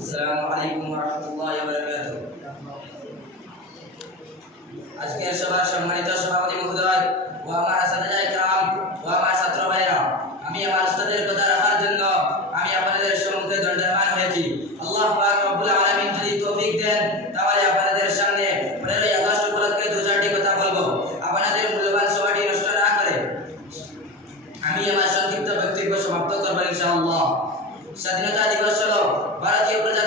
আসসালামু আলাইকুম রাহমাতুল্লাহি আজকের সভার সম্মানিত সভাপতি মহোদয় ও আমার সাথে কাম ও আমার ছাত্র ভাইরা আমি আমার উস্তাদের কথা রাখার জন্য আমি আপনাদের সম্মুখে দণ্ডায়মান হয়েছি। আল্লাহ পাক রব্বুল আলামিন যদি তৌফিক দেন, তাহলে আপনাদের সামনে পনেরোই আগস্ট উপলক্ষে দু চারটি কথা বলব। আপনাদের মূল্যবান সভাটি নষ্ট না করে আমি আমার সংক্ষিপ্ত বক্তব্য সমাপ্ত করব ইনশাআল্লাহ। স্বাধীনতা দিবস হলো ভারতীয় প্রজাতন্ত্রের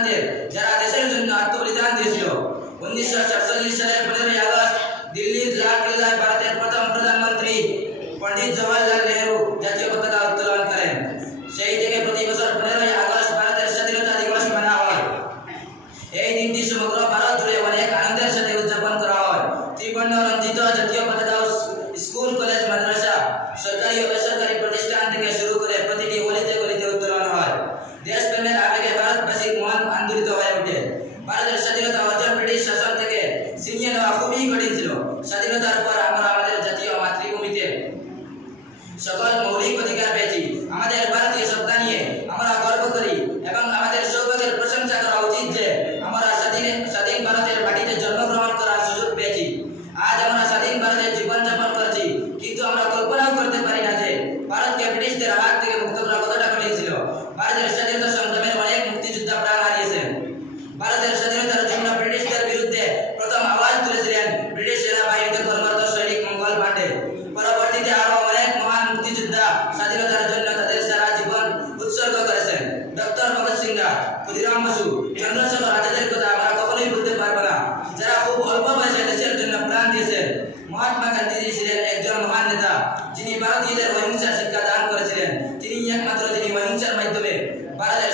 সন্তানদের যারা দেশের জন্য আত্মবলিদান দিয়েছিল। উনিশশো সাতচল্লিশ সালের পনেরোই আগস্ট দিল্লির লাল কিল্লায় ভারতের প্রথম প্রধানমন্ত্রী পণ্ডিত জওয়াহরলাল নেহরু জাতীয় পতাকা উত্তোলন করেন। সেই থেকে প্রতি বছর পনেরোই আগস্ট ভারতের স্বাধীনতা দিবস মানা হয়। এই দিনটি সমগ্র ভারত জুড়ে অনেক আনন্দের সাথে উদযাপন করা হয়। ত্রিবর্ণ ভারতের স্বাধীনতা অর্জন ব্রিটিশ শাসন থেকে ছিনিয়ে নেওয়া খুবই কঠিন ছিল। স্বাধীনতার পর আমরা ক্ষুদিরাম বসু, চন্দ্রশেখর আজাদের কথা আমরা কখনোই বলতে পারব না। যারা খুব অল্প বয়সে দেশের জন্য প্রাণ দিয়েছেন, মহাত্মা গান্ধীজি ছিলেন একজন মহান নেতা, যিনি ভারতীয়দের অহিংসা শিক্ষা দান করেছিলেন। তিনি একমাত্র যিনি অহিংসার মাধ্যমে ভারতের